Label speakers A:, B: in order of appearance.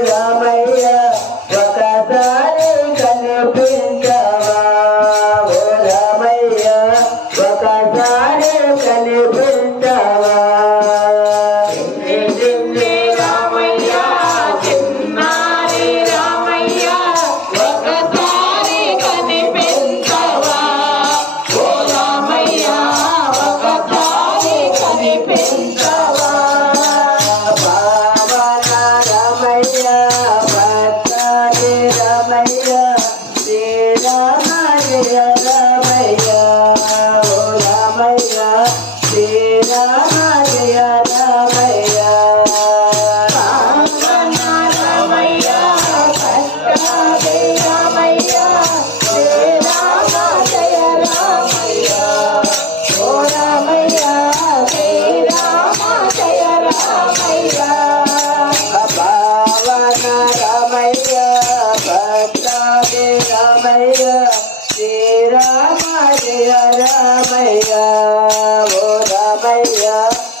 A: Ramayya Ramaya, Ramaya, oh Ramaya.